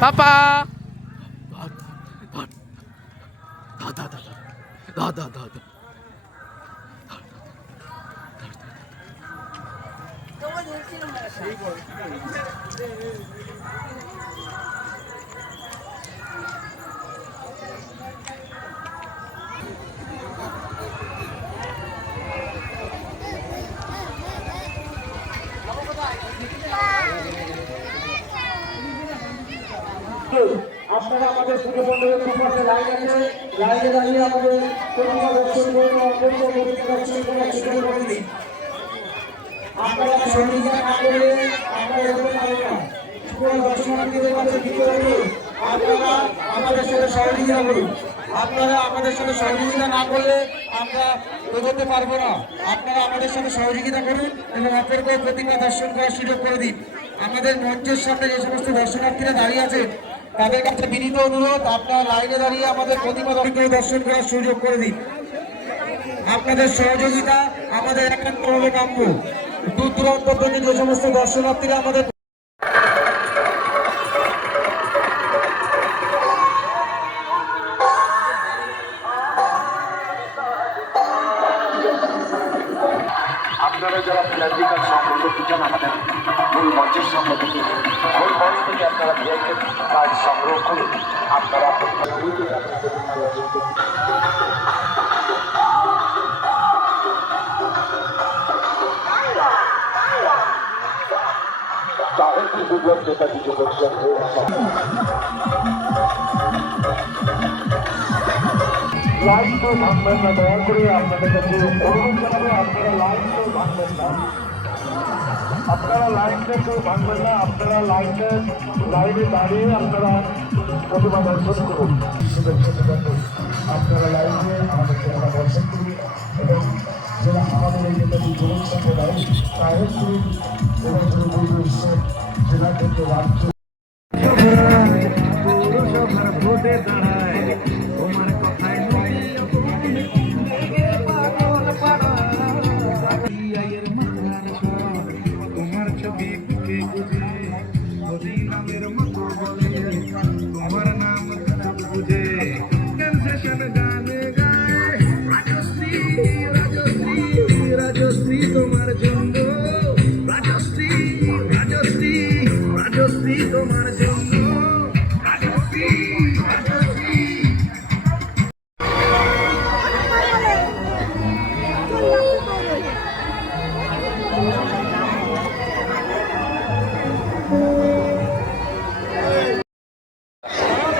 Papa. আপনারা আমাদের পুজো মণ্ডপের পাশে লাইন আছে, লাইনে দাঁড়িয়ে আমাদের প্রতিমা দর্শন করুন, অপূর্ব প্রতিমা দর্শন করার সুযোগ করে দিন। আপনারা সহযোগিতা না করলে আপনারা এগোতে পারবেন না। পুরো দর্শনার্থীদের কাছে বিক্রি করুন, আপনারা আমাদের সাথে সহযোগিতা করুন। আপনারা আমাদের সাথে সহযোগিতা না করলে আমরা এগোতে পারবো না। আপনারা আমাদের সাথে সহযোগিতা করুন এবং অপূর্ব প্রতিমা দর্শন করার সুযোগ করে দিন। আমাদের মঞ্চের সামনে যে সমস্ত দর্শনার্থীরা দাঁড়িয়ে আছেন তাদের কাছে বিনীত অনুরোধ, আপনারা লাইনে দাঁড়িয়ে আমাদের প্রতিমা দর্শন করার সুযোগ করে দিন। আপনাদের সহযোগিতা আমাদের একান্তভাবে কাম্য। দূর দূরান্ত থেকে যে সমস্ত দর্শনার্থীরা আমাদের আপনারা যারা ফিলান্থ্রিকাল সাহায্য চান আমাদের মূল মঞ্চের সামনে থেকে মূল মঞ্চ থেকে আপনারা ভিআইপি কার্ড সংগ্রহ করুন। আপনারা চাহের বিপ্লব নেতাজি যোগেশ্বর লাইন তো ভাঙবেন না, দয়া করে আপনাদের কাছে অনুরোধ জানাবো, আপনারা লাইন তো ভাঙবেন না, আপনারা লাইনটা কেউ ভাঙবেন না, আপনারা লাইনে দাঁড়িয়ে আপনারা প্রতিমা দর্শন করুন। আপনারা লাইনে আমাদের প্রতিমা দর্শন করুন এবং যারা আমাদের এই নেতাজি যুবক সম্প্রদায় সাহেব এবং জেলা থেকে রাজ্য ভোটে দাঁড়ায় তোমার কথায় তোমার ছবি বুকে বুঝে মোদি নামের মতো বলে তোমার নাম বুঝে কনসেশন গানে গায় রাজশ্রী রাজশ্রী রাজশ্রী তোমার জন্য রাজশ্রী রাজশ্রী রাজশ্রী তোমার জন্য রাজশ্রী রাজশ্রী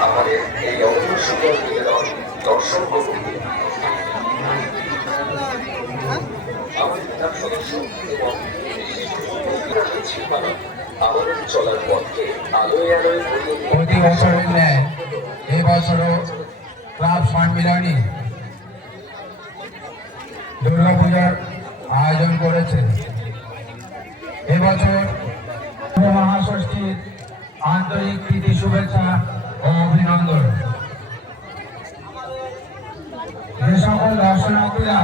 আমাদের এই অবশ্যই দর্শন করুন। আমাদের সদস্য এবং আমাদের চলার পথে আলোয় আলোয় প্রতি বছরের ন্যায় এই বছরও ক্লাব সম্মিলনী দুর্গাপূজার আয়োজন করেছে। এবছর মহাষষ্ঠীর আন্তরিক প্রীতি শুভেচ্ছা ও অভিনন্দন। যে সকল দর্শনার্থীরা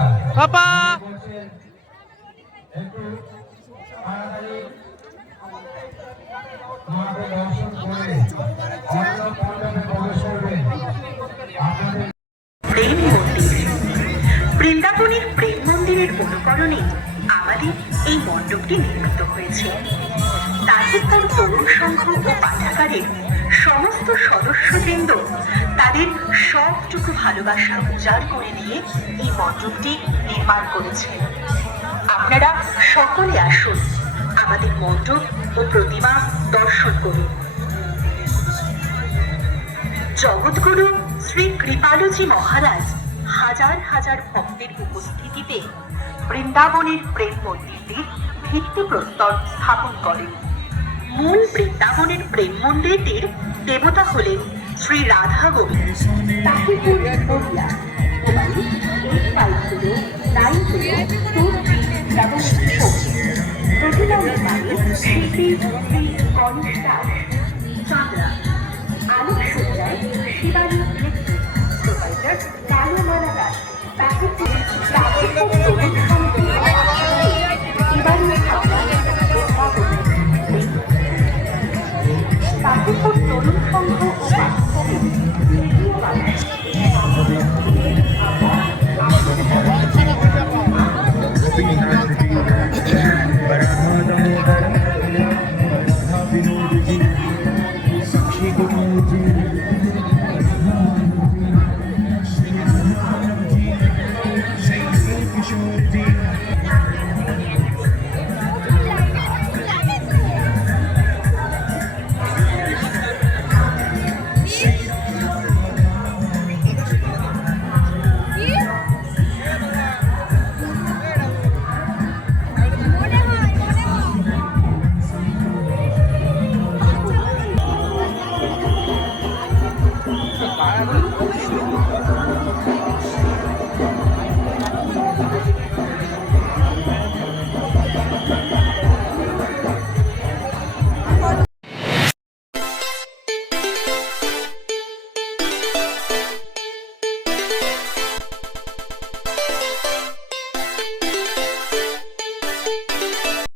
একটু তাড়াতাড়ি মণ্ডপটি নির্মিত হয়েছে। তাহিরকার তরুণ সংঘ ও পাঠাগারের সমস্ত সদস্যবৃন্দ তাদের সবটুকু ভালোবাসা উজাড় করে দিয়ে এই মণ্ডপটি নির্মাণ করেছেন। আপনারা সকলে আসুন, আমাদের মণ্ডপ ও প্রতিমা দর্শন করুন। জগৎগুরু শ্রী কৃপালুজি মহারাজ হাজার হাজার ভক্তের উপস্থিতিতে বৃন্দাবনের প্রেম মন্দিরটির ভিত্তিপ্রস্তর স্থাপন করেন। মূল বৃন্দাবনের প্রেম মন্দিরটির দেবতা হলেন শ্রী রাধা গোবিন্দ। তাহিরপুর নদিয়া মোবাইল 85090237 প্রতিমা নির্মাণে শিল্পী শ্রী গণেশ দাস। চাঁদরা আলোকসজ্জায় শিবানী ইলেকট্রিক, প্রোভাইডার কালো মালা দাস। তাহিরপুর